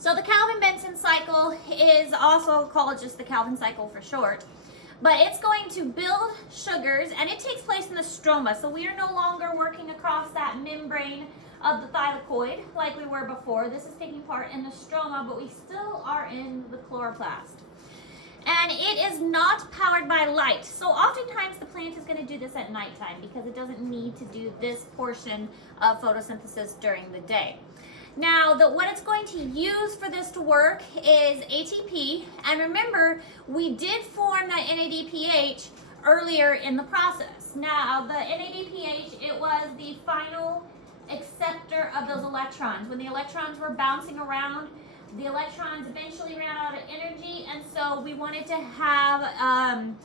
So the Calvin-Benson cycle is also called just the Calvin cycle for short. But it's going to build sugars, and it takes place in the stroma. So we are no longer working across that membrane of the thylakoid like we were before. This is taking part in the stroma, but we still are in the chloroplast. And it is not powered by light. So oftentimes the plant is going to do this at nighttime because it doesn't need to do this portion of photosynthesis during the day. Now, what it's going to use for this to work is ATP. And remember, we did form that NADPH earlier in the process. Now, the NADPH, it was the final acceptor of those electrons. When the electrons were bouncing around, the electrons eventually ran out of energy, and so we wanted to have,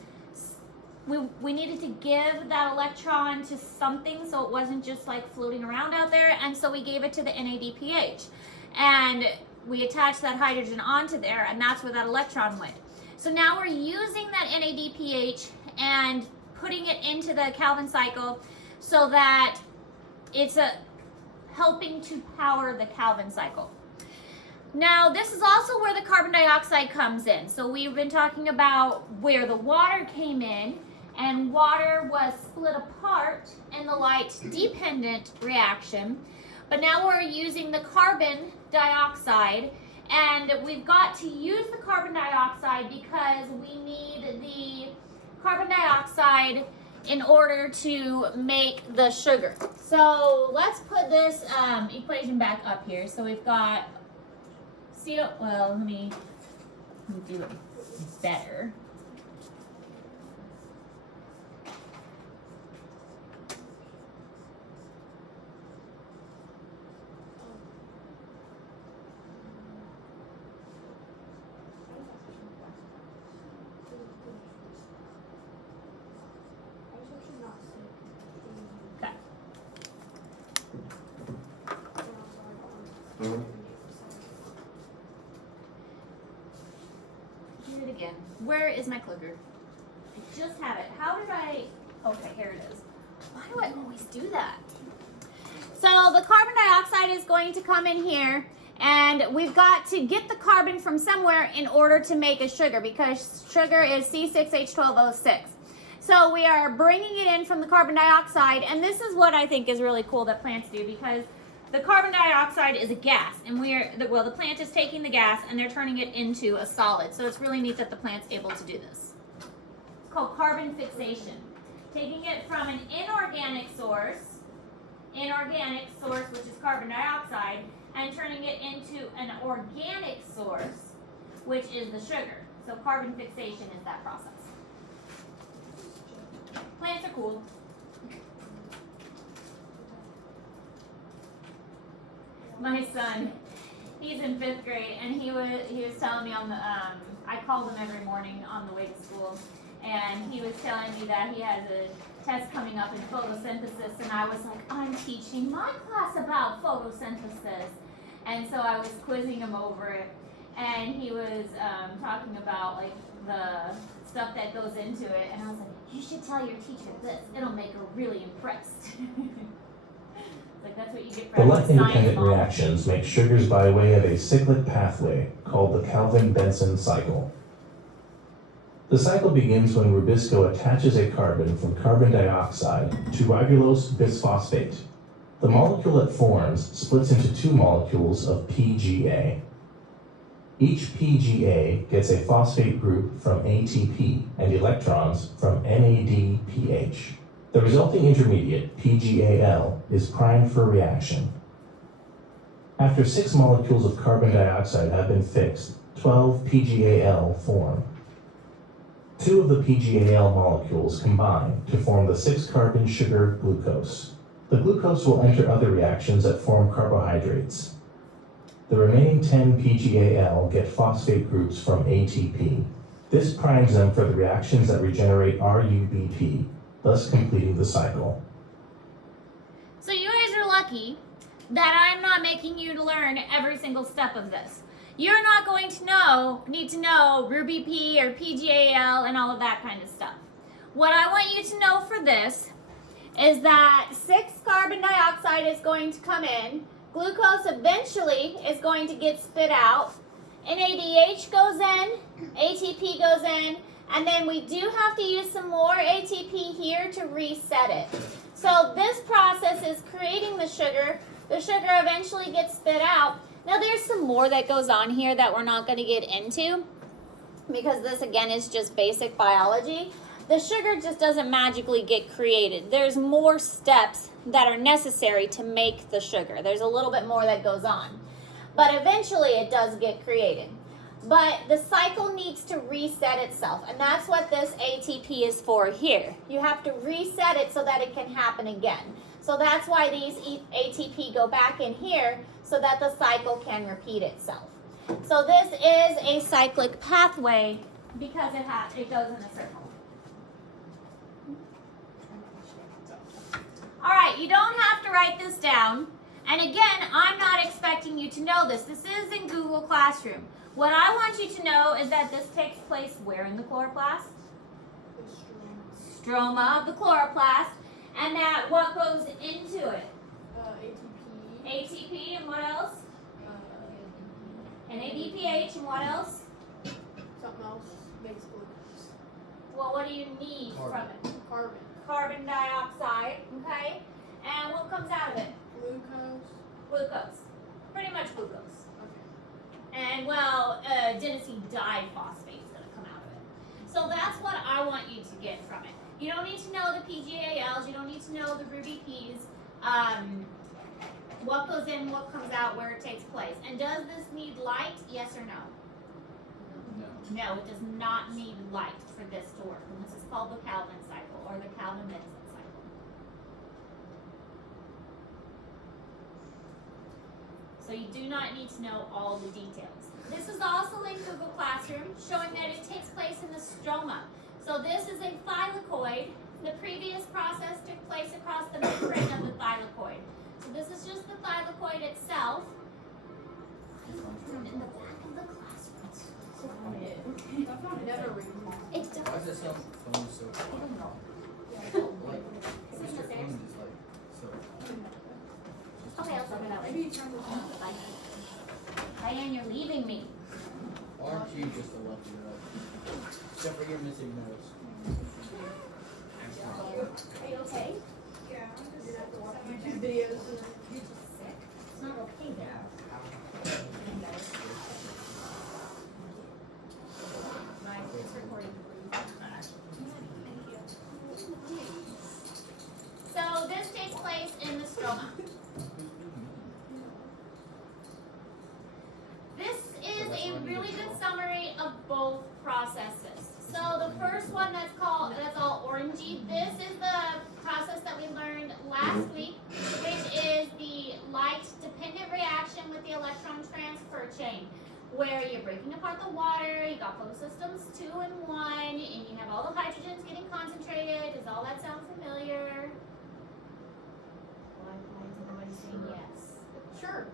we needed to give that electron to something so it wasn't just like floating around out there, and so we gave it to the NADPH. And we attached that hydrogen onto there, and that's where that electron went. So now we're using that NADPH and putting it into the Calvin cycle so that it's helping to power the Calvin cycle. Now, this is also where the carbon dioxide comes in. So we've been talking about where the water came in, and water was split apart in the light-dependent reaction. But now we're using the carbon dioxide, and we've got to use the carbon dioxide because we need the carbon dioxide in order to make the sugar. So let's put this equation back up here. So we've got let me do it better. Okay. Again. Where is my clicker? I just have it. How did I? Okay, here it is. Why do I always do that? So the carbon dioxide is going to come in here, and we've got to get the carbon from somewhere in order to make a sugar, because sugar is C6H12O6. So we are bringing it in from the carbon dioxide, and this is what I think is really cool that plants do, because the carbon dioxide is a gas, and the plant is taking the gas and they're turning it into a solid. So it's really neat that the plant's able to do this. It's called carbon fixation. Taking it from an inorganic source, which is carbon dioxide, and turning it into an organic source, which is the sugar. So carbon fixation is that process. Plants are cool. My son, he's in 5th grade, and he was telling me on the I called him every morning on the way to school, and he was telling me that he has a test coming up in photosynthesis, and I was like, I'm teaching my class about photosynthesis, and so I was quizzing him over it, and he was talking about like the stuff that goes into it, and I was like, you should tell your teacher this; it'll make her really impressed. Like that's what you get from The left-independent reactions make sugars by way of a cyclic pathway called the Calvin-Benson cycle. The cycle begins when Rubisco attaches a carbon from carbon dioxide to ribulose bisphosphate. The molecule it forms splits into two molecules of PGA. Each PGA gets a phosphate group from ATP and electrons from NADPH. The resulting intermediate, PGAL, is primed for reaction. After 6 molecules of carbon dioxide have been fixed, 12 PGAL form. 2 of the PGAL molecules combine to form the 6-carbon sugar glucose. The glucose will enter other reactions that form carbohydrates. The remaining 10 PGAL get phosphate groups from ATP. This primes them for the reactions that regenerate RUBP, thus completing the cycle. So you guys are lucky that I'm not making you learn every single step of this. You're not going to need to know RuBP or PGAL and all of that kind of stuff. What I want you to know for this is that 6 carbon dioxide is going to come in, Glucose eventually is going to get spit out. NADH goes in, ATP goes in, and then we do have to use some more ATP here to reset it. So this process is creating the sugar. The sugar eventually gets spit out. Now there's some more that goes on here that we're not going to get into because this again is just basic biology. The sugar just doesn't magically get created. There's more steps that are necessary to make the sugar. There's a little bit more that goes on. But eventually it does get created. But the cycle needs to reset itself, and that's what this ATP is for here. You have to reset it so that it can happen again. So that's why these ATP go back in here so that the cycle can repeat itself. So this is a cyclic pathway because it goes in a circle. All right, you don't have to write this down. And again, I'm not expecting you to know this. This is in Google Classroom. What I want you to know is that this takes place where in the chloroplast? Stroma of the chloroplast. And that what goes into it? ATP. ATP and what else? NADPH and what else? Something else makes glucose. Well, what do you need from it? Carbon. Carbon dioxide, okay? And what comes out of it? Glucose. Glucose. Pretty much glucose. Okay. And well, adenosine diphosphate is going to come out of it. So that's what I want you to get from it. You don't need to know the PGALs. You don't need to know the Ruby Ps. What goes in, what comes out, where it takes place. And does this need light? Yes or no? No, it does not need light for this to work. And this is called the Calvin cycle or the Calvin-Benson cycle. So you do not need to know all the details. This is also in Google Classroom, showing that it takes place in the stroma. So this is a thylakoid. The previous process took place across the membrane of the thylakoid. So this is just the thylakoid itself. In the back of the classroom. Never recall. It does. Why does that sound phone so I don't know. like It's Mr. in the stairs. Phone is like so Okay, I'll sort it out Maybe later. you turn this on. Bye. Diane, you're leaving me. aren't you just a lucky girl? Except for your missing notes. Are you okay? Yeah. You have to watch YouTube videos. It's not okay there. It's recording. So this takes place in the stroma. This is a really good summary of both processes. So the first one that's all orangey. This is the process that we learned last week, which is the light-dependent reaction with the electron transfer chain, where you're breaking apart the water, you got photosystems 2 and 1, and you have all the hydrogens getting concentrated. Does all that sound familiar? Why is everybody saying yes? Sure.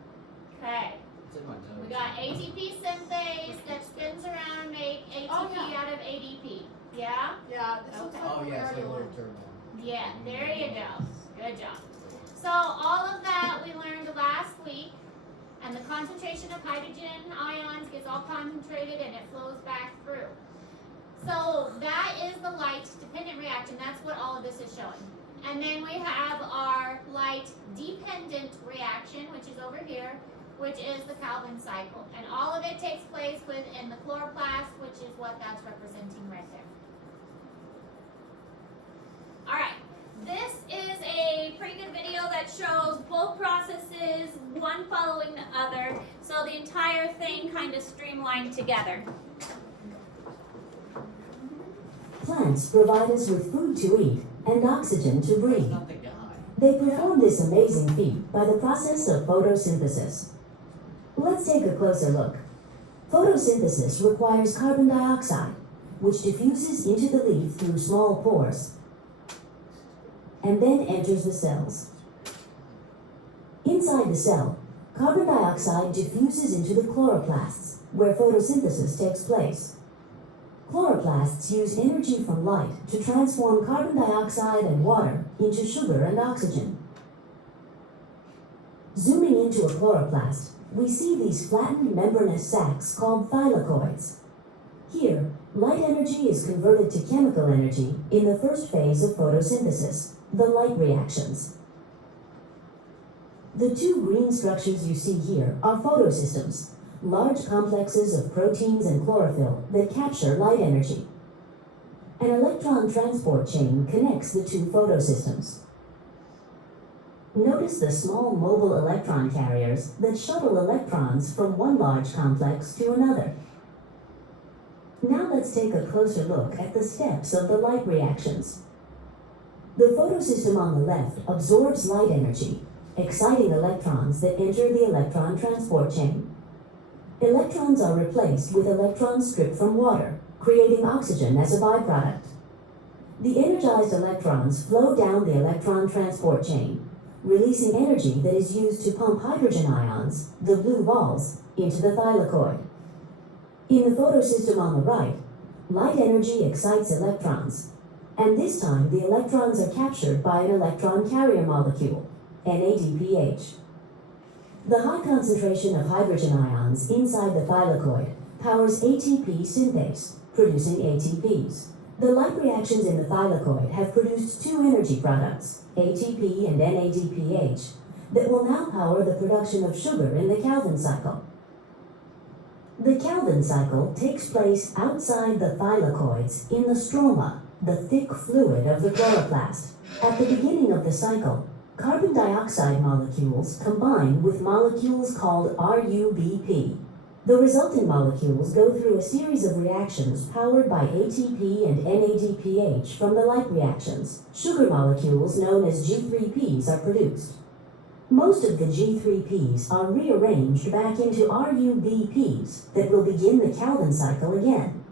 Okay. It's in my notes. We got ATP synthase that spins around and make ATP Oh, yeah. out of ADP. Yeah? Yeah. This looks Okay. like Oh we yeah, it's like already a little learned. turbo. Yeah, there you go. Good job. So all of that we learned last week, and the concentration of hydrogen ions gets all concentrated and it flows back through. So that is the light-dependent reaction. That's what all of this is showing. And then we have our light-dependent reaction, which is over here, which is the Calvin cycle. And all of it takes place within the chloroplast, which is what that's representing right there. All right, this is a pretty good video that shows both processes, one following the other, so the entire thing kind of streamlined together. Plants provide us with food to eat and oxygen to breathe. Not the guy. They perform this amazing feat by the process of photosynthesis. Let's take a closer look. Photosynthesis requires carbon dioxide, which diffuses into the leaf through small pores and then enters the cells. Inside the cell, carbon dioxide diffuses into the chloroplasts, where photosynthesis takes place. Chloroplasts use energy from light to transform carbon dioxide and water into sugar and oxygen. Zooming into a chloroplast, we see these flattened membranous sacs called thylakoids. Here, light energy is converted to chemical energy in the first phase of photosynthesis, the light reactions. The two green structures you see here are photosystems, large complexes of proteins and chlorophyll that capture light energy. An electron transport chain connects the two photosystems. Notice the small mobile electron carriers that shuttle electrons from one large complex to another. Now let's take a closer look at the steps of the light reactions. The photosystem on the left absorbs light energy, exciting electrons that enter the electron transport chain. Electrons are replaced with electrons stripped from water, creating oxygen as a byproduct. The energized electrons flow down the electron transport chain, releasing energy that is used to pump hydrogen ions, the blue balls, into the thylakoid. In the photosystem on the right, light energy excites electrons, and this time the electrons are captured by an electron carrier molecule, NADPH. The high concentration of hydrogen ions inside the thylakoid powers ATP synthase, producing ATPs. The light reactions in the thylakoid have produced two energy products, ATP and NADPH, that will now power the production of sugar in the Calvin cycle. The Calvin cycle takes place outside the thylakoids in the stroma, the thick fluid of the chloroplast. At the beginning of the cycle, carbon dioxide molecules combine with molecules called RUBP. The resulting molecules go through a series of reactions powered by ATP and NADPH from the light reactions. Sugar molecules known as G3Ps are produced. Most of the G3Ps are rearranged back into RUBPs that will begin the Calvin cycle again.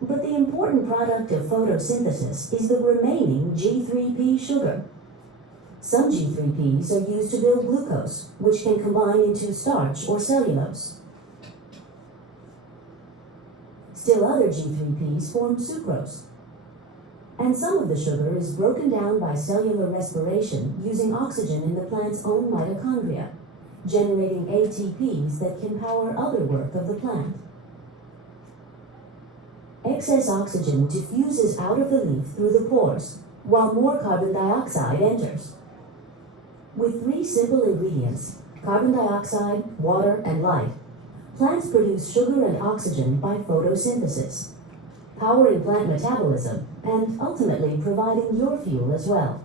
But the important product of photosynthesis is the remaining G3P sugar. Some G3Ps are used to build glucose, which can combine into starch or cellulose. Still other G3Ps form sucrose. And some of the sugar is broken down by cellular respiration using oxygen in the plant's own mitochondria, generating ATPs that can power other work of the plant. Excess oxygen diffuses out of the leaf through the pores, while more carbon dioxide enters. With three simple ingredients, carbon dioxide, water, and light, plants produce sugar and oxygen by photosynthesis, powering plant metabolism and ultimately providing your fuel as well.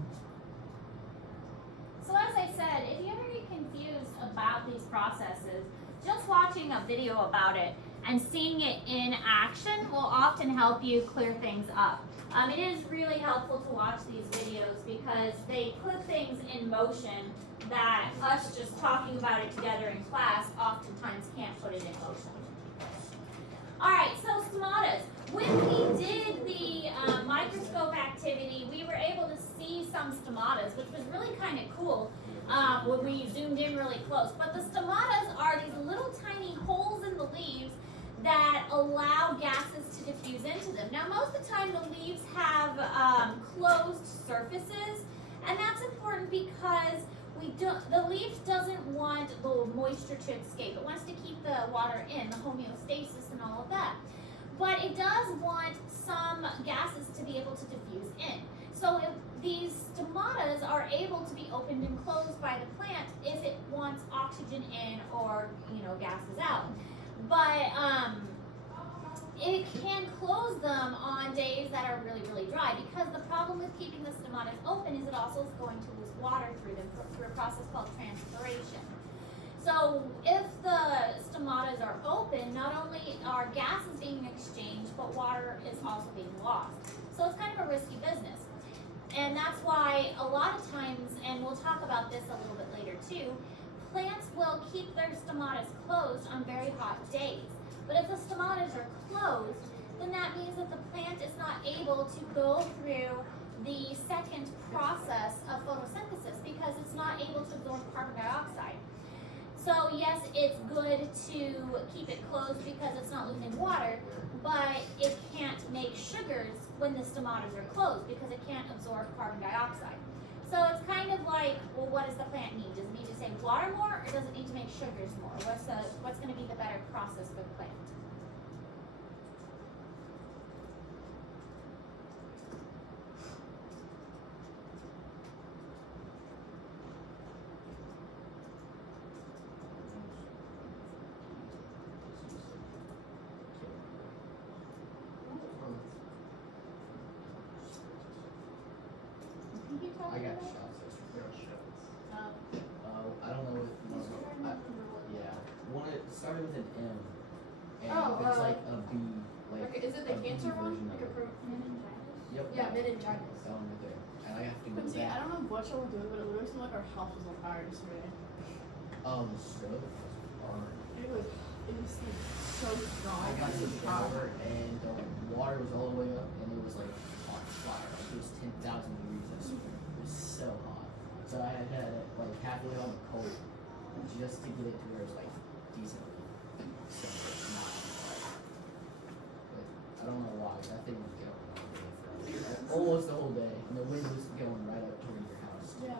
So as I said, if you ever get confused about these processes, just watching a video about it and seeing it in action will often help you clear things up. It is really helpful to watch these videos because they put things in motion that us just talking about it together in class oftentimes can't put it in motion. Alright, so stomatas. When we did the microscope activity, we were able to see some stomatas, which was really kind of cool when we zoomed in really close. But the stomatas are these little tiny holes in the leaves that allow gases to diffuse into them. Now, most of the time the leaves have closed surfaces, and that's important because the leaf doesn't want the moisture to escape. It wants to keep the water in, the homeostasis and all of that. But it does want some gases to be able to diffuse in. So if these stomatas are able to be opened and closed by the plant if it wants oxygen in or, gases out. But it can close them on days that are really, really dry, because the problem with keeping the stomatas open is it also is going to lose water through them through a process called transpiration. So if the stomatas are open, not only are gases being exchanged, but water is also being lost. So it's kind of a risky business. And that's why a lot of times, and we'll talk about this a little bit later too, plants will keep their stomatas closed on very hot days. But if the stomatas are closed, then that means that the plant is not able to go through the second process of photosynthesis because it's not able to absorb carbon dioxide. So yes, it's good to keep it closed because it's not losing water, but it can't make sugars when the stomatas are closed because it can't absorb carbon dioxide. So it's kind of like, well, what does the plant need? Does it need to say water more, or does it need to make sugars more? What's going to be the better process for the plant? I got shots yesterday. I don't know what. Yeah, one it started with an M, and Oh, it's like a B, like. Okay, is it the a B cancer one? version Like a of it. Yep. Yeah, that meningitis. one right there, and I have to go But see, I back. don't know what y'all were doing, but it literally seemed like our house was on fire yesterday. The stove was burned. It was like, so strong. I got in the shower and the water was all the way up, and it was like on fire. Like, it was 10,000 degrees. I swear. It was so hot. So I had it like halfway on the cold just to get it to where it's like decent. So it's not on fire. But I don't know why. That thing was going all day for almost the whole day, and the wind was going right up toward your house. Yeah.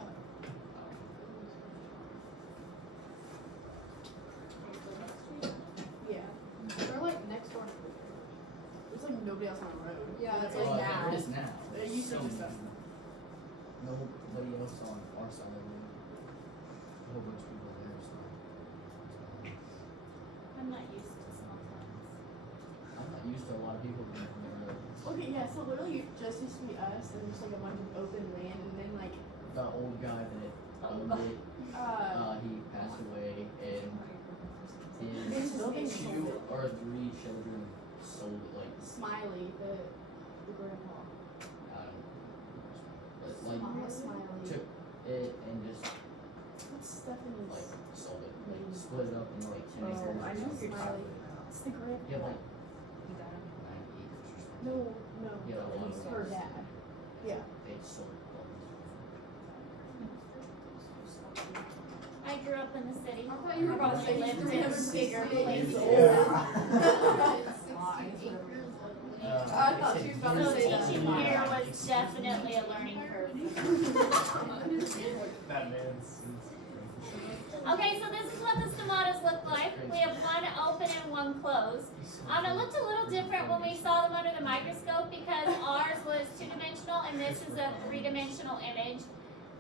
Yeah. They're like next door. There's like nobody else on the road. Yeah, It's it's like like now. It is now. It used to So be just us. nobody else on our side of the road. A whole bunch of people there, so. I'm not used to small towns. I'm not used to a lot of people being from there. Okay, yeah, so literally just used to be us and just like a bunch of open land and then like The old guy that owned it, he passed away, and his His building sold 2 it. or 3 children sold it, like, Smiley, the grandpa. I don't know. But, like, Smiley. took it and just, What's Stephanie's? like, sold it. Like, split it up into, like, 10 acres. Oh, I or know something. Smiley. It's the grandpa. He had, like, 9 acres or something. No, Yeah, a lot it's of her those. dad. Yeah. They sold it. I grew up in the city. I thought you were Probably gonna say lived you in were bigger bigger places. I thought she was about So to say that. teaching here was definitely a learning curve. That man's. Okay, so this is what the stomatas look like. We have one open and one closed. It looked a little different when we saw them under the microscope because ours was 2-dimensional and this is a 3-dimensional image.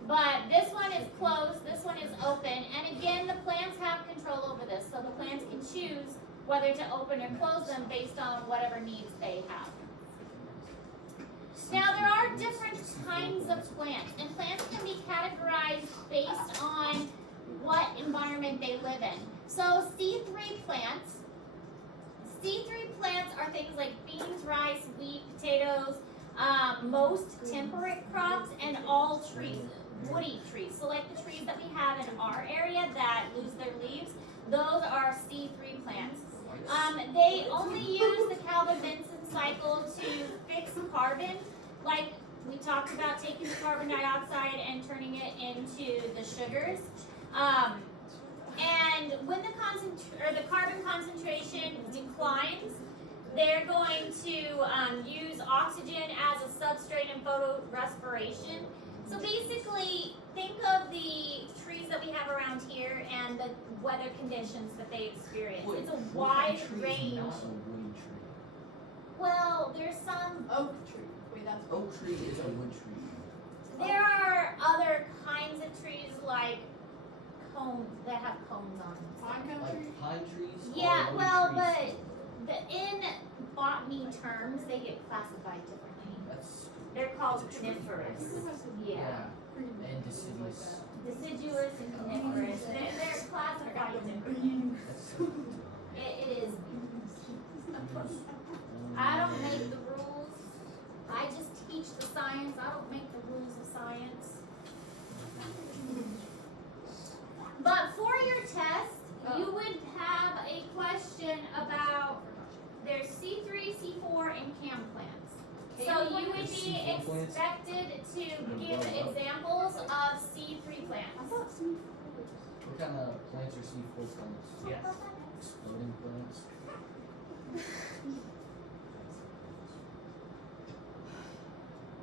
But this one is closed, this one is open, and again, the plants have control over this, so the plants can choose whether to open or close them based on whatever needs they have. Now, there are different kinds of plants, and plants can be categorized based on what environment they live in. So, C3 plants are things like beans, rice, wheat, potatoes, most temperate crops, and all trees, woody trees. So like the trees that we have in our area that lose their leaves, those are C3 plants. They only use the Calvin-Benson cycle to fix carbon, like we talked about taking the carbon dioxide and turning it into the sugars. And when the carbon concentration declines, they're going to use oxygen as a substrate in photorespiration. So basically, think of the trees that we have around here and the weather conditions that they experience. It's a wide range. Not a woody tree. Well, there's some. Oak tree. Wait, that's Oak tree is a wood tree. There are other kinds of trees like cones that have cones on them. pine country. Like pine trees. Yeah, are wood well, trees. in botany terms, they get classified differently. That's They're called It's a tree. coniferous. yeah. Yeah. And deciduous. Deciduous and coniferous. They're classified differently. That's It is. I don't make the rules. I just teach the science. I don't make the rules of science. But for your test, you would have a question about their C3, C4, and CAM plants. So you would be expected to give examples of C3 plants. What kind of plants are C4 plants? Yes. Exploding plants.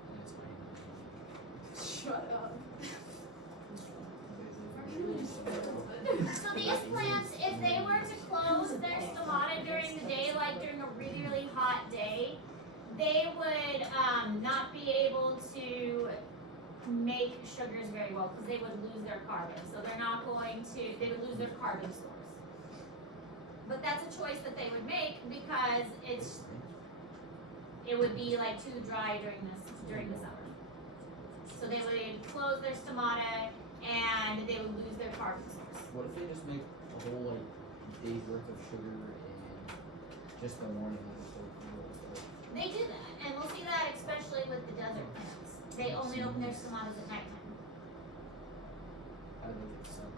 And it's my Shut up. they would not be able to make sugars very well because they would lose their carbon. So they're not going to, they would lose their carbon source. But that's a choice that they would make because it would be like too dry during the summer. So they would close their stomata and they would lose their carbon source. What if they just make a whole like day's worth of sugar in just the morning and just like They do that, and we'll see that especially with the desert plants. They only open their stomatas at nighttime. how do they get sun?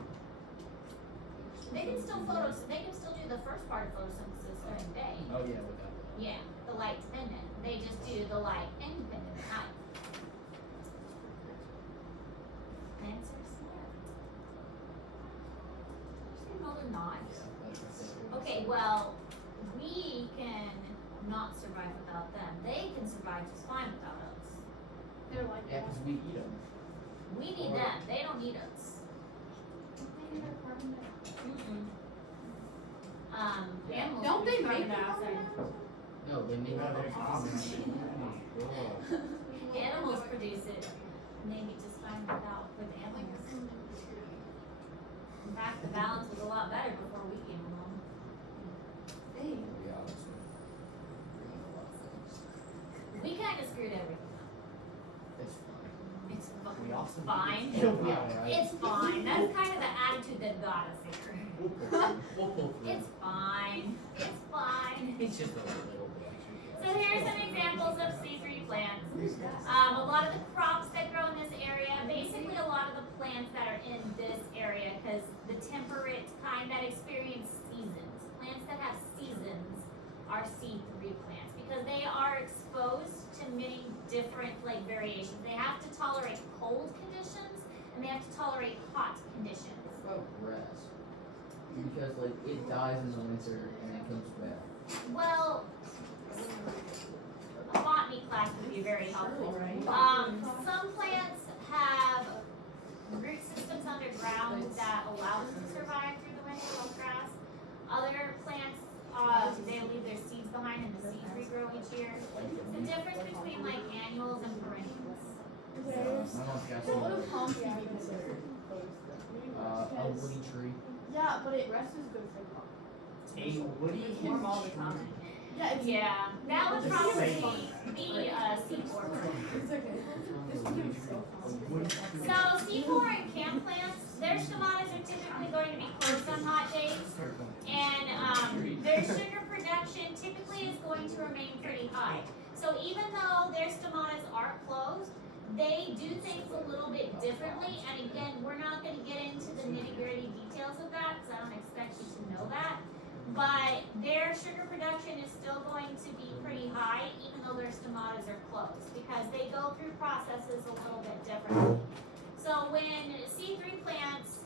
They can still do the first part of photosynthesis during the day. Oh yeah, with that. Yeah, the light dependent. They just do the light independent at night. Plants are smart. No, they're not. Yeah, that's what they do. Okay, well, we can not survive without them. They can survive just fine without us. They're like, Yeah, because we eat them. We need them. They don't need us. they need their carbon dioxide. Animals Don't they produce make carbon their dioxide. No, they make Animals produce it, and they be just fine without with animals. In fact, the balance was a lot better before we came along. Hey. We obviously bring a lot of things. We kind of screwed everything up. It's fine. It's We also fine. Yeah, right. It's fine. That's kind of the attitude that got us here. We'll pull through. It's fine. It's fine. It's just a little bit. So here's some examples of C3 plants. A lot of the crops that grow in this area, basically a lot of the plants that are in this area, because the temperate kind that experience seasons, plants that have seasons are C3 plants because they are exposed to many different like variations. They have to tolerate cold conditions and they have to tolerate hot conditions. What about grass? Because like it dies in the winter and it comes back. Well, a botany class would be very helpful. Some plants have root systems underground that allow them to survive through the winter, like grass. Other plants, they leave their seeds behind and the seeds regrow each year. The difference between like annuals and perennials. My mom's got So what some, if palm trees even considered a woody tree. Yeah, but it rest is good for palm. Warm all the time. Yeah, it's Yeah, that would probably be C4. It's okay. This became so fun. So C4 and camp plants, their stomatas are typically going to be closed on hot days, and their sugar production typically is going to remain pretty high. So even though their stomatas are closed, they do things a little bit differently. And again, we're not going to get into the nitty-gritty details of that because I don't expect you to know that. But their sugar production is still going to be pretty high, even though their stomatas are closed, because they go through processes a little bit differently. So when C3 plants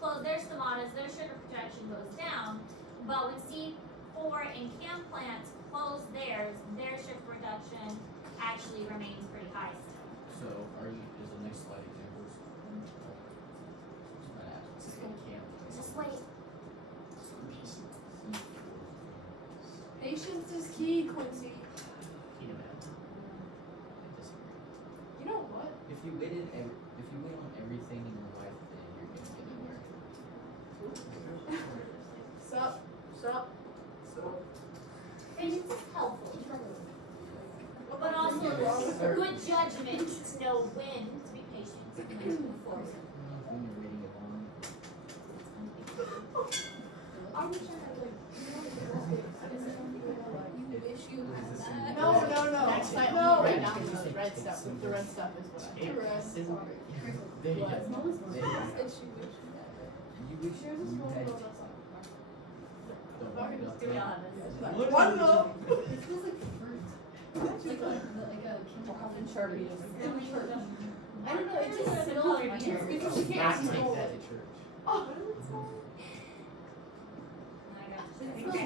close their stomatas, their sugar production goes down. But when C4 and CAM plants close theirs, their sugar production actually remains pretty high still. So is the next slide examples? Just wait. Patience is key, Quincy. You know what? If you wait on everything in your life, then you're gonna get nowhere. Sup? Patience is helpful. But also good judgment to know when to be patient and when to move forward. When you're reading it on. I wish I had like, You wish you had that. no. That's Like, it. no, Red right now, stuff. the red stuff. The red stuff is what I. It- Red. it's- Sorry. There you go. What? There you go. And she wished you had that. You wish Here's a you small had girl that's on. the one Do nothing. we all have this? What One is more. It feels like fruit. Like a Calvin Sharpie. I don't know, it just smells weird because you can't Last smell night. it. At church. Oh,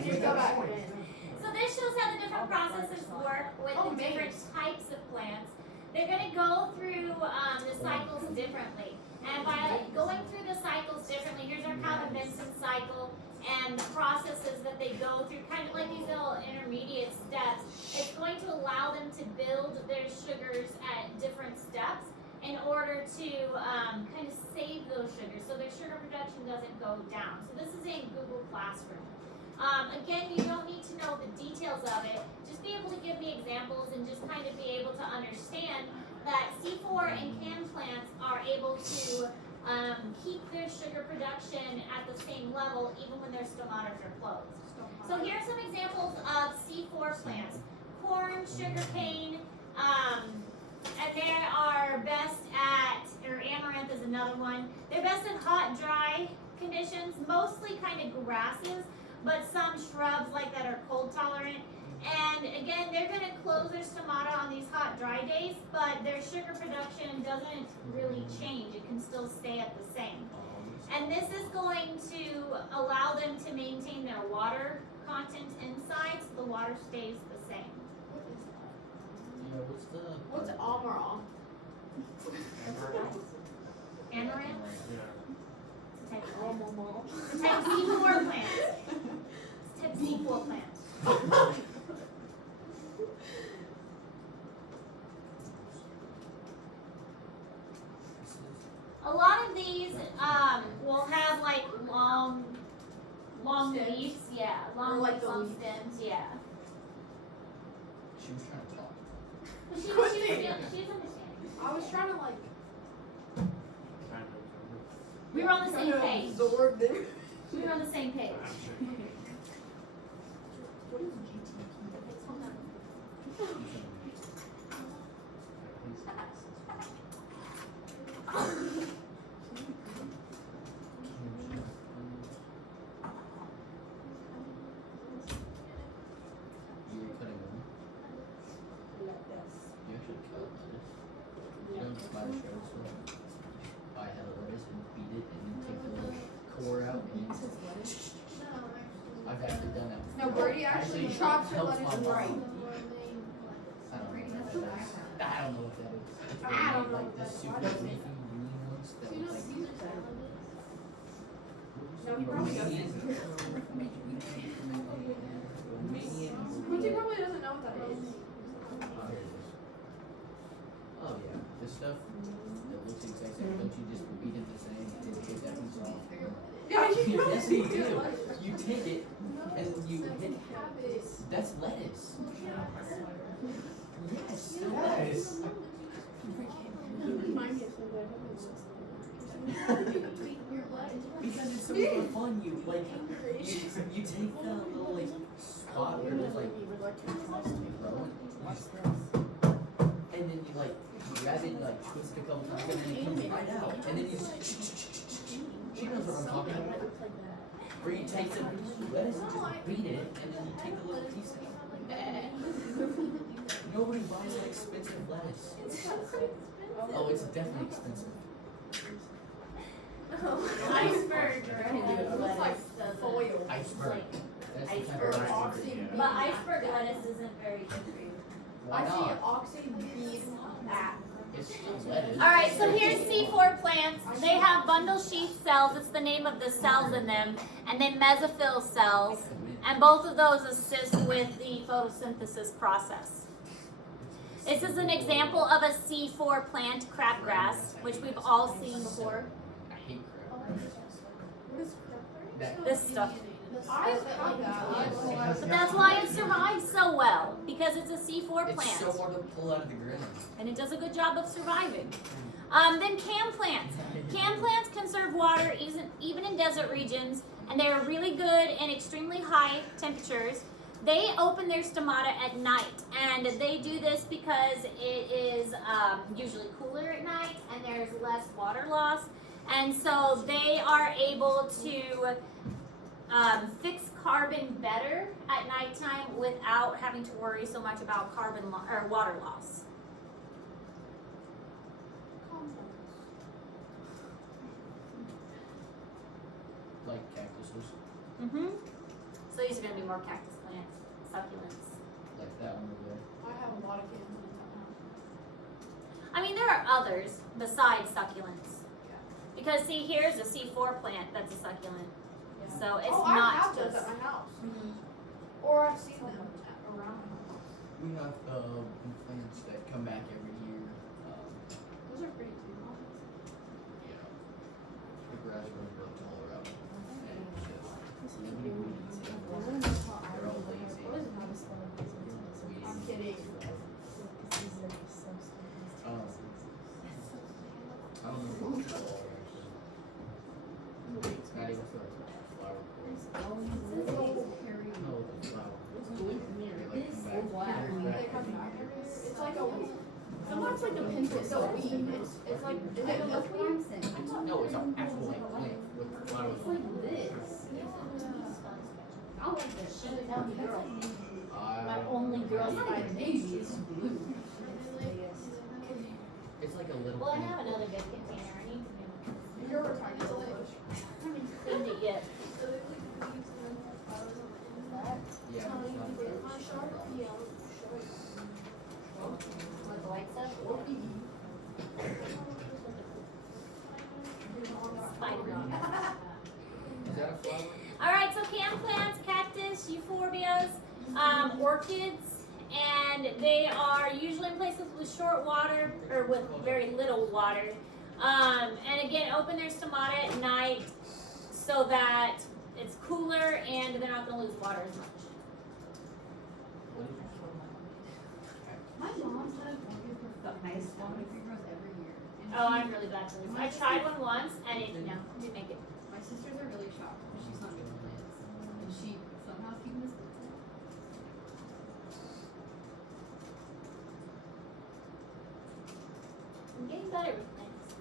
Just go back in. So this shows how the different processes work with Oh, the different types of plants. They're going to go through the cycles differently. And by going through the cycles differently, here's our Calvin Benson cycle. And and the processes that they go through, kind of like these little intermediate steps, it's going to allow them to build their sugars at different steps in order to kind of save those sugars so their sugar production doesn't go down. So this is in Google Classroom. Again, you don't need to know the details of it. Just be able to give me examples and just kind of be able to understand that C4 and CAN plants are able to keep their sugar production at the same level even when their stomatas are closed. So here are some examples of C4 plants. Corn, sugarcane, and they are best at, or amaranth is another one. They're best in hot, dry conditions, mostly kind of grasses, but some shrubs like that are cold tolerant. And again, they're going to close their stomata on these hot, dry days, but their sugar production doesn't really change. It can still stay at the same. And this is going to allow them to maintain their water content inside, so the water stays the same. Yeah, what's the? What's Amaranth? Amaranth? Yeah. It's a type of C4 plant. It's a type of C4 plant. A lot of these will have like long Stems? leaves, yeah, long Or like the long leaves. stems, yeah. She was trying to talk. But she's understanding. I was trying to like. Kind of. We were on the trying same to page. absorb them. We were on the same page. What is GTP? You were cutting them. You actually cut lettuce. You don't just buy the shreds. So buy a head of lettuce and beat it, and then take the little core out, and then I've actually done that. No, Brady actually Actually, chops her helps lettuce my right. mom. I don't know. I don't know what that is. It's I don't know like what the that is. super leafy green ones that look like. No, he probably doesn't. Quincy probably doesn't know what that is. Oh yeah, this stuff that looks exact same. Don't you just beat it the same and then take that piece off? Yeah, you probably Yes, you do. You take it and you hit. That's lettuce. Yes, lettuce. Because it's so much fun. You like you take the little like spot where there's like and then you like grab it and like twist a couple times and then it comes right out. And then you she knows what I'm talking about. Where you take the lettuce and just beat it and then you take a little piece out. Nobody buys that expensive lettuce. Oh, it's definitely expensive. Iceberg, It looks like foil. Iceberg. That's the type of Iceberg. lettuce you get. But iceberg lettuce isn't very good for you. Why I see not? oxy beef that. It's still lettuce. All right, so here's C4 plants. They have bundle sheath cells. It's the name of the cells in them, and then mesophyll cells. And both of those assist with the photosynthesis process. This is an example of a C4 plant, crabgrass, which we've all seen before. I hate crab. What is crab? That This stuff. I have that. But that's why it survives so well, because it's a C4 it's plant. so hard to pull out of the ground. And it does a good job of surviving. Then CAN plants. CAN plants conserve water even in desert regions, and they are really good in extremely high temperatures. They open their stomata at night, and they do this because it is usually cooler at night and there's less water loss. And so they are able to fix carbon better at nighttime without having to worry so much about or water loss. Like cactuses. So these are going to be more cactus plants, succulents. Like that one over there. I have a lot of cans in my house. I mean, there are others besides succulents. Because see, here's a C4 plant that's a succulent. So it's Oh, I not have ones at my house. Or I've seen them around my house. We have plants that come back every year. Those are pretty too. You know, the grass really grows all around. And it's just, they're all lazy. I'm kidding. I don't know what it's called, actually. It's not even sure it's a flower place. No, the flower. They like come back. They come back. It's like a weed. Sometimes like a pinch. It's a weed. It's like is it a milkweed? No, it's an actual like plant with flowers. I like that shit. I, Only girls by age is blue. it's like a little Well, I plant. have another good container. I need to You're retarded. I haven't cleaned it yet. Yeah, it's not With the white stuff. Spider-Man. Is that a flower? All right, so can plants, cactus, euphorbias, orchids, and they are usually in places with short water or with very little water. And again, open their stomata at night so that it's cooler and they're not going to lose water as much. My mom said the highest quality girls every year. And Oh, she- I'm really bad for this. I tried one once and it didn't make it. My sisters are really shocked because she's not good at plants. And she somehow keeping this. I'm getting better with plants.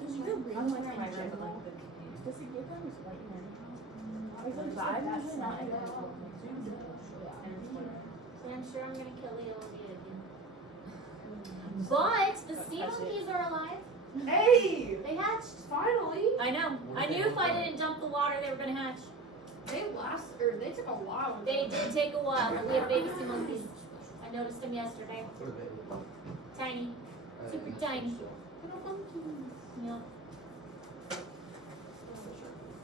You feel green when you're in general. Does it give them white Because I'm usually not in So I'm sure I'm gonna kill the old again. But the sea monkeys are alive. Hey! They hatched. Finally! I know. I knew if I didn't dump the water, they were gonna hatch. They they took a while. They did take a while, but we have baby sea monkeys. I noticed them yesterday. What are they look like? Tiny. Super tiny. Yeah.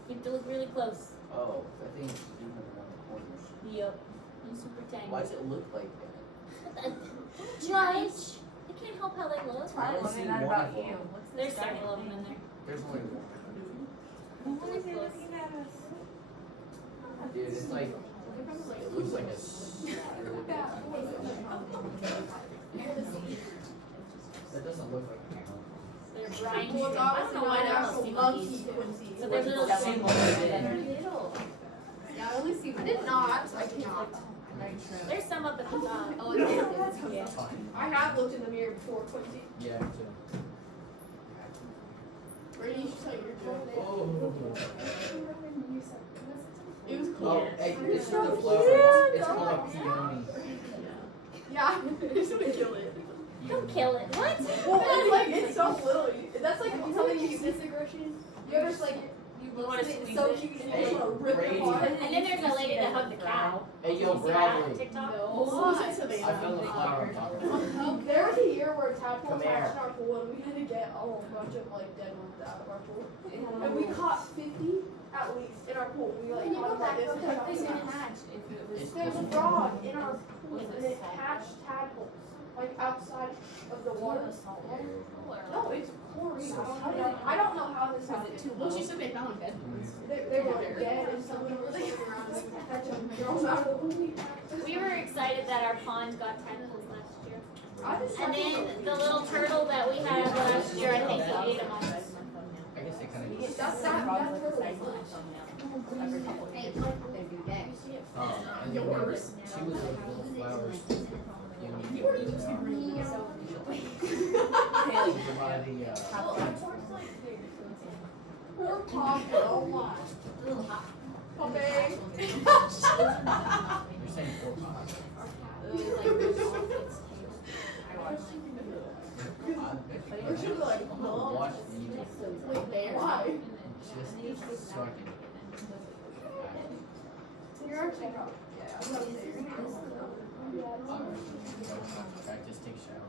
You have to look really close. Oh, I think it's even around the corners. Yep. And super tiny. Why does it look like that? Judge. They can't help how they look. I only see one of them. There's several of them in there. There's only one. Really close. Dude, it's like, it looks like a really big that doesn't look like a camel. They're briny. Well, it's I don't know why they're called sea monkeys. So they're little shrimp that are little. Yeah, I only see. I did not. I cannot. There's some up at the top. Oh, yeah. Fine. I have looked in the mirror before, Quincy. Yeah, me too. Ready? You should tell your joke. Oh. It was cool. Oh, hey, this is the flower. It's called a peony. Yeah, it's gonna kill it. Don't kill it. What? Well, it's like it's so little. That's like something you aggression. You ever just like you wanna look at it, it's squeeze so it? cute and you just wanna rip it Hey, apart. And then there's a lady that hugged the cow. Hey, yo, You see that on Bradley. TikTok? What? I found the flower I'm talking about. There was a year where tadpoles Come here. hatched in our pool and we had to get a whole bunch of like dead ones out of our pool. And we caught 50 at least in our pool. We like caught them like this. and kept them. It's There's a frog in our pool and it hatched tadpoles like outside of the water. No, it's chlorine. I don't know how this happened. Well, she said they found dead ones. They were dead and someone was like around and catch them girls out of the pool. We were excited that our pond got tadpoles last year. I just And then the little turtle that we had last year, I think he ate them all. I guess they kind of. that's really fun. Hey, they do that. And then there was, she was like little flowers. You were by the, Poor Pop, oh my. Poppy. you're saying 4 pods. Or she was like, I'm gonna watch the Wait, there? Why? just so I can. You're actually wrong. Yeah, I'm not there. Practice, take shower.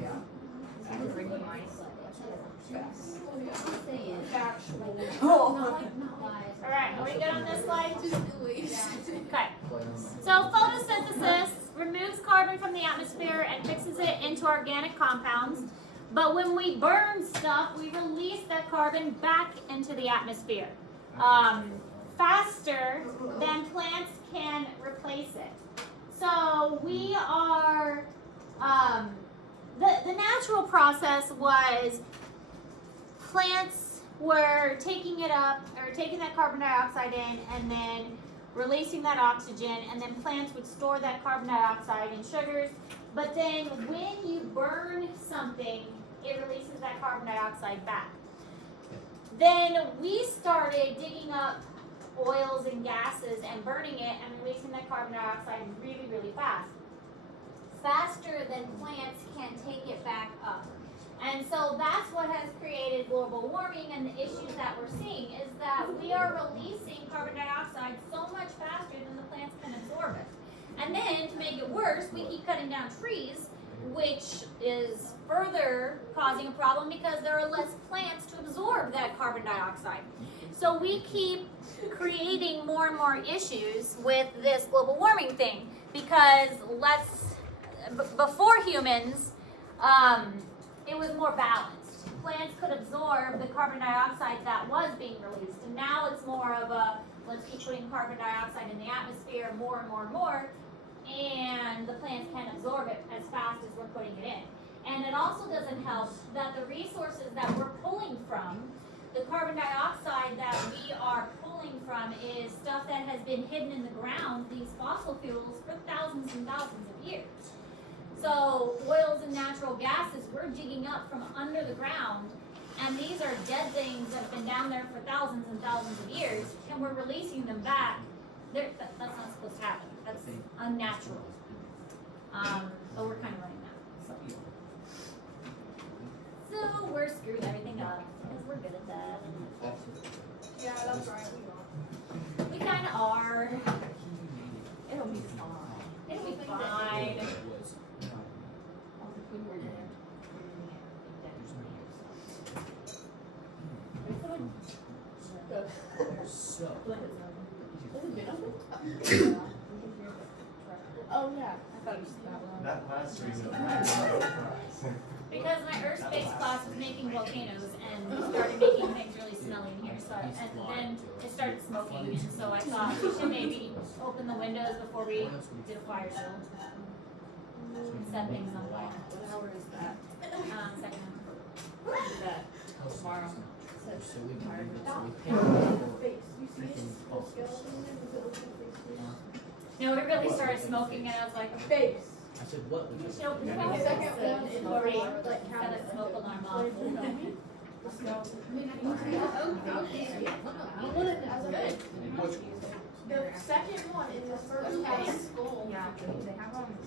Yeah. Actually. Oh. Alright, are we good on this slide? Okay. But, So photosynthesis removes carbon from the atmosphere and mixes it into organic compounds. But when we burn stuff, we release that carbon back into the atmosphere faster than plants can replace it. So we are, the natural process was plants were taking it up, or taking that carbon dioxide in, and then releasing that oxygen, and then plants would store that carbon dioxide in sugars. But then when you burn something, it releases that carbon dioxide back. Then we started digging up oils and gases and burning it and releasing that carbon dioxide really, really fast. Faster than plants can take it back up. And so that's what has created global warming, and the issues that we're seeing is that we are releasing carbon dioxide so much faster than the plants can absorb it. And then to make it worse, we keep cutting down trees, which is further causing a problem because there are less plants to absorb that carbon dioxide. So we keep creating more and more issues with this global warming thing because before humans, it was more balanced. Plants could absorb the carbon dioxide that was being released, and now it's more of a let's keep putting carbon dioxide in the atmosphere more and more and more, and the plants can't absorb it as fast as we're putting it in. And it also doesn't help that the resources that we're pulling from, the carbon dioxide that we are pulling from is stuff that has been hidden in the ground, these fossil fuels, for thousands and thousands of years. So oils and natural gases we're digging up from under the ground, and these are dead things that have been down there for thousands and thousands of years, and we're releasing them back. That's not supposed to happen. That's unnatural. But we're kind of running that. So we're screwing everything up because we're good at that. Yeah, that's right. We kind of are. It'll be fine. It'll be fine. So, Oh yeah, I thought it was that one. That last reason. Because my earth space class was making volcanoes and started making things really smelly in here, so and then it started smoking, and so I thought we should maybe open the windows before we did a fire show. Set things on fire. What hour is that? Second. Is that tomorrow? so we paid Face. You see his little skeleton in the middle of his face? No, it really started smoking, and I was like, Face. I said, what? we should open the The windows second one is before we where, like, set a smoke alarm off. The skeleton. The second one in the first house skull. Yeah, they have them.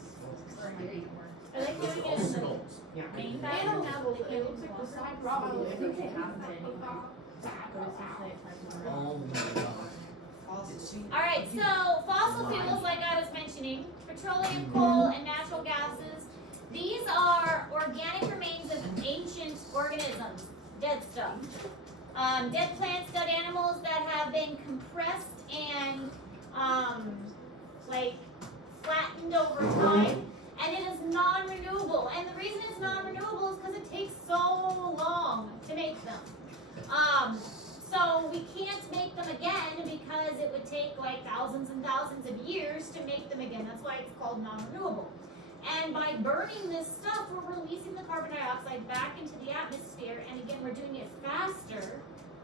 Are they doing it in the main bathroom now that they It can't looks like the side Probably. I probably. think they have them anyway. But it's usually a time where- Oh my god. Alright, so fossil fuels, like I was mentioning, petroleum, coal, and natural gases, these are organic remains of ancient organisms, dead stuff. Dead plants, dead animals that have been compressed and, flattened over time, and it is non-renewable. And the reason it's non-renewable is because it takes so long to make them. So we can't make them again because it would take like thousands and thousands of years to make them again. That's why it's called non-renewable. And by burning this stuff, we're releasing the carbon dioxide back into the atmosphere, and again, we're doing it faster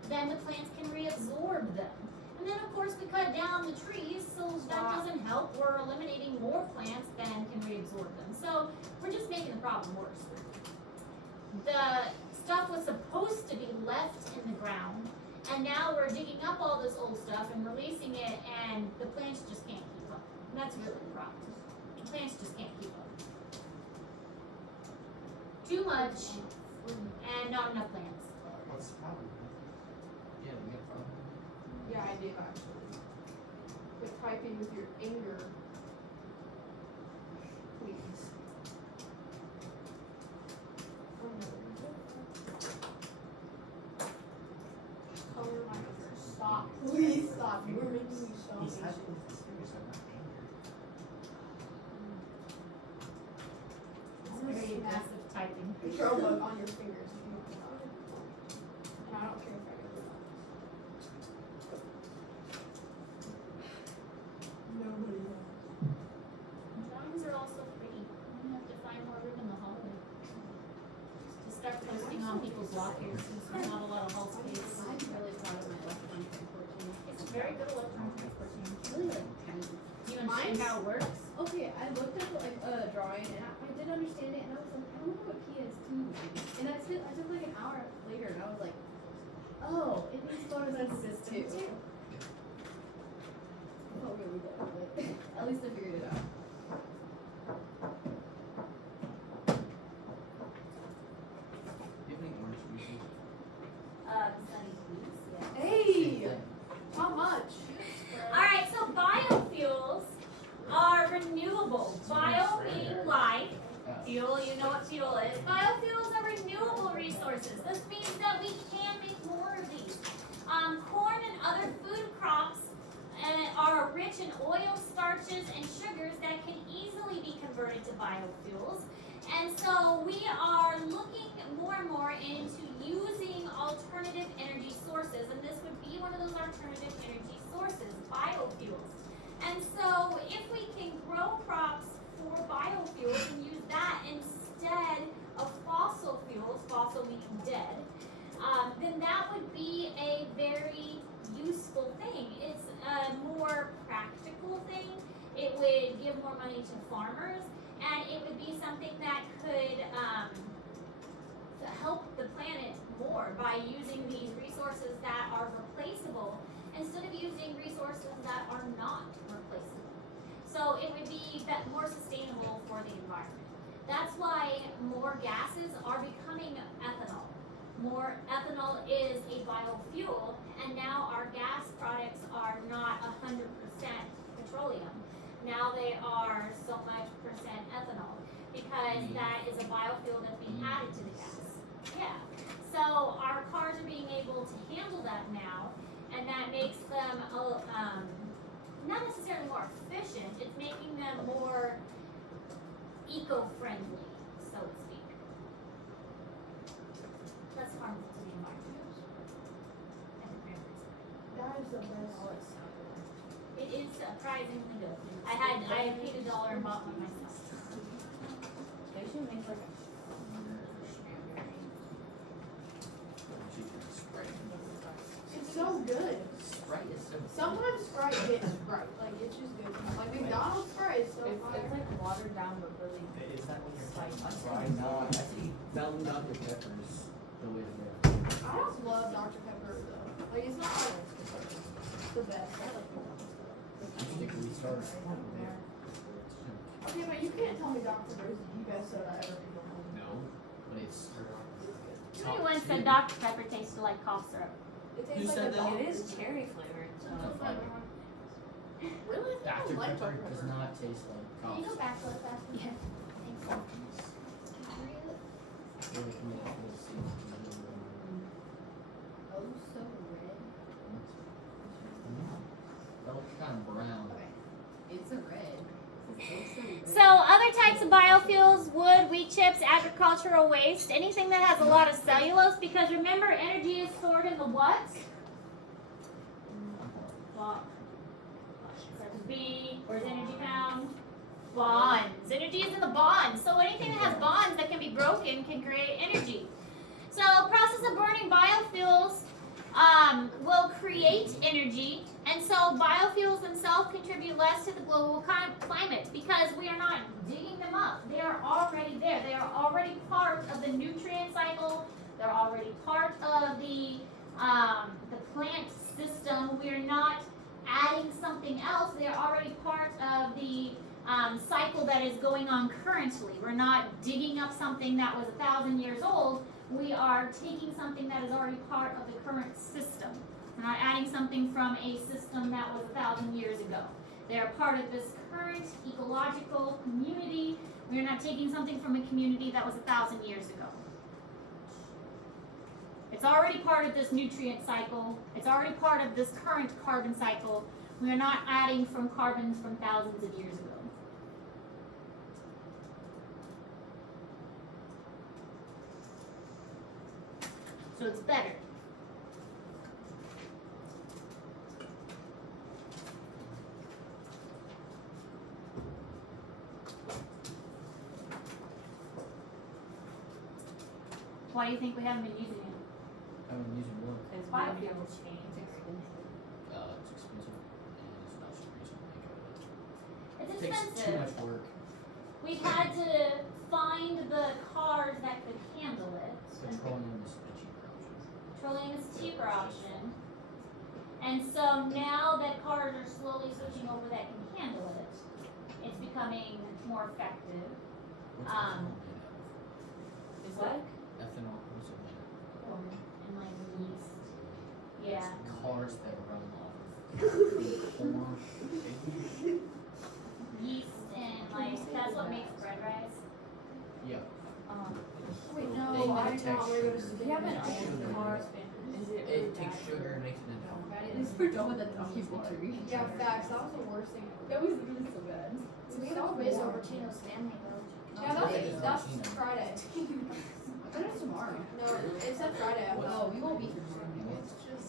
than the plants can reabsorb them. And then of course we cut down the trees, so that doesn't help. We're eliminating more plants than can reabsorb them. So we're just making the problem worse. The stuff was supposed to be left in the ground, and now we're digging up all this old stuff and releasing it, and the plants just can't keep up. And that's really the problem. The plants just can't keep up. Too much and not enough plants. What's the problem? Yeah, we got a problem. Yeah, I do actually. But typing with your anger. Please. Oh no. We're making you so He's patient. typing with his fingers, I'm not angry. It's very massive typing. Throw a bug on your fingers if you want it. And I don't care if I get it. Nobody knows. Drawings are also pretty. We have to find more room in the hallway. To start posting on people's lockers since there's not a lot of hall space. I'm really proud of my electron transport team. It's a very good electron transport team. It's really like tiny. Do you understand how it works? Okay, I looked at like a drawing and I did understand it and I was like, I don't know what PS2 means. And I took like an hour later and I was like, oh, it means photosynthesis too. I felt really good, but at least I figured it out. Do you have any orange juice? Sunny please, yeah. Hey! How much? Alright, so biofuels are renewable. Bio meaning life. Fuel, you know what fuel is. Biofuels are renewable resources. This means that we can make more of these. Corn and other food crops are rich in oils, starches, and sugars that can easily be converted to biofuels. And so we are looking more and more into using alternative energy sources, and this would be one of those alternative energy sources, biofuels. And so if we can grow crops for biofuels and use that instead of fossil fuels, fossil meaning dead, then that would be a very useful thing. It's a more practical thing. It would give more money to farmers, and it would be something that could help the planet more by using these resources that are replaceable instead of using resources that are not replaceable. So it would be more sustainable for the environment. That's why more gases are becoming ethanol. More ethanol is a biofuel, and now our gas products are not 100% petroleum. Now they are so much percent ethanol because that is a biofuel that's being added to the gas. Yeah. So our cars are being able to handle that now, and that makes them not necessarily more efficient. It's making them more eco-friendly, so to speak. Less harmful to the environment. And the cranberries. That is the best. It is surprisingly good. I paid $1 and bought one myself. They should make like a It's so good. Sprite is so. Sometimes Sprite hits Sprite. Like, it's just good. Like, McDonald's Sprite is so it's fire. like watered down but really Is that what you're Like, talking I about? know, I see Mountain Dr. Pepper's the way to go. I don't love Dr. Pepper though. Like, it's not like the best. I like McDonald's though. I think we start. Okay, but you can't tell me Dr. Pepper is the best soda I ever drink. No, but it's. Somebody once said Dr. Pepper tasted like cough syrup. It Who tastes said like that? a it is cherry flavored. So Really? I Dr. don't like Pepper Dr. does Pepper. not taste like Can you go coffee. back to it fast? Yeah. Oh, so red. That looks kind of brown. Okay. It's a red. It's so red. So other types of biofuels, wood, wheat chips, agricultural waste, anything that has a lot of cellulose, because remember energy is stored in the what? B, where's energy found? Bonds. Energy is in the bonds. So anything that has bonds that can be broken can create energy. So process of burning biofuels will create energy, and so biofuels themselves contribute less to the global climate because we are not digging them up. They are already there. They are already part of the nutrient cycle. They're already part of the plant system. We are not adding something else. They are already part of the cycle that is going on currently. We're not digging up something that was 1,000 years old. We are taking something that is already part of the current system. We're not adding something from a system that was 1,000 years ago. They are part of this current ecological community. We are not taking something from a community that was 1,000 years ago. It's already part of this nutrient cycle. It's already part of this current carbon cycle. We are not adding from carbons from thousands of years ago. So it's better. Why do you think we haven't been using it? I've been using wood. It's Biofuels change. It's expensive and it's not super easy to make out of. It's It takes too expensive. much work. We've had to find the cars that could handle it. Petroleum is a cheaper option. Petroleum is a cheaper option. And so now that cars are slowly switching over that can handle it, it's becoming more effective. What's ethanol made out of? Is What? Ethanol, what's it made out of? And like yeast. Yeah. It's cars that run off of corn. Yeast and like, that's what makes bread rise. Yeah. Wait, They no, need I to take thought we were sugar. just. We haven't Sugar. owned cars. Is it really It takes bad sugar for- and makes it into alcohol. At least we're done with the documentary. Yeah, facts. That was the worst thing. That was literally so bad. We saw Miss Overtino's family though. Yeah, that's Friday. I thought it was tomorrow. No, it said Friday. I No, thought. we won't be here tomorrow.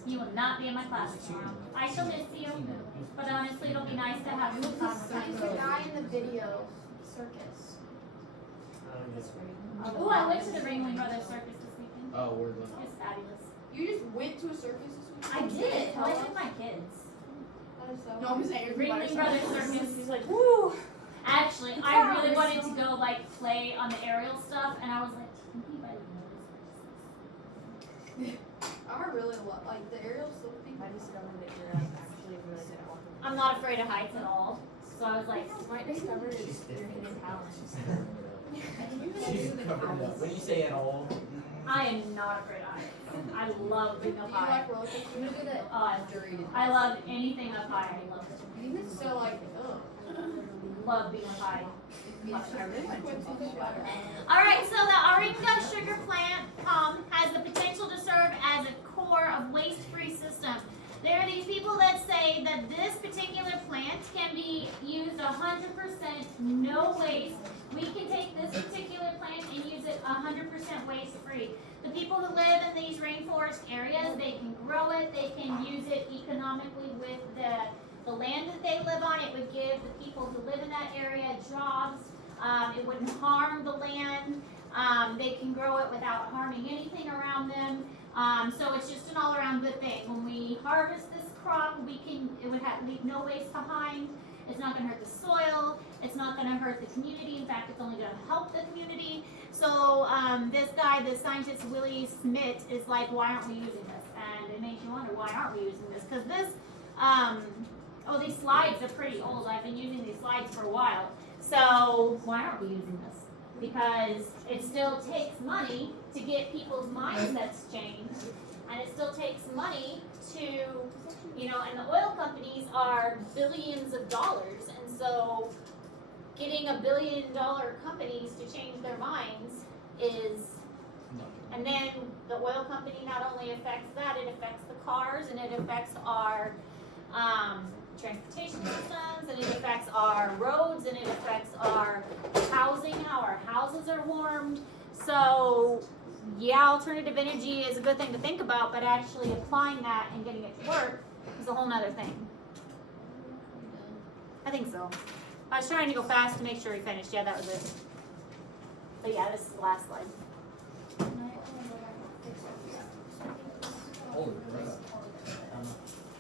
You will not be in my class tomorrow. I shall miss you, but honestly, it'll be nice to have some He's conversation. the guy in the video. Circus. Ooh, I went to the Ringling Brothers Circus this weekend. Oh, word It was fabulous. You just went to a circus this week? I did. I went with my kids. That is so. No, I'm saying Ringling Brothers Circus. He's like, woo. Actually, I really wanted to go like play on the aerial stuff, and I was like, can anybody notice? I really love like the aerial stuff. I discovered that you're actually really good at walking. I'm not afraid of heights at all. So I was like, What I discovered is She's your different. hidden talent. She's covered it up. When you say at all, I am not afraid of heights. I love Do being you up high. like roller coasters? I'm gonna do that. Jury. I love anything up high. I love it. So like, Love being up high. I really want to do that. All right, so the Aringa sugar plant has the potential to serve as a core of waste-free system. There are these people that say that this particular plant can be used 100% no waste. We can take this particular plant and use it 100% waste-free. The people who live in these rainforest areas, they can grow it, they can use it economically with the land that they live on. It would give the people who live in that area jobs. It wouldn't harm the land. They can grow it without harming anything around them. So it's just an all-around good thing. When we harvest this crop, it would leave no waste behind. It's not going to hurt the soil. It's not going to hurt the community. In fact, it's only going to help the community. So this guy, the scientist Willie Smith, is like, why aren't we using this? And it makes you wonder, why aren't we using this? Because this, these slides are pretty old. I've been using these slides for a while. So why aren't we using this? Because it still takes money to get people's mindsets changed, and it still takes money to, and the oil companies are billions of dollars, and so getting $1 billion companies to change their minds is, and then the oil company not only affects that, it affects the cars, and it affects our transportation systems, and it affects our roads, and it affects our housing, how our houses are warmed. So yeah, alternative energy is a good thing to think about, but actually applying that and getting it to work is a whole nother thing. I think so. I was trying to go fast to make sure we finished. Yeah, that was it. But yeah, this is the last slide. holy crap.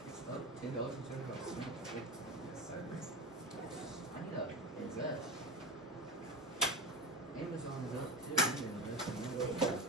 It's up $10 and $75. I need to invest. Amazon is up too. I need to invest in one of those.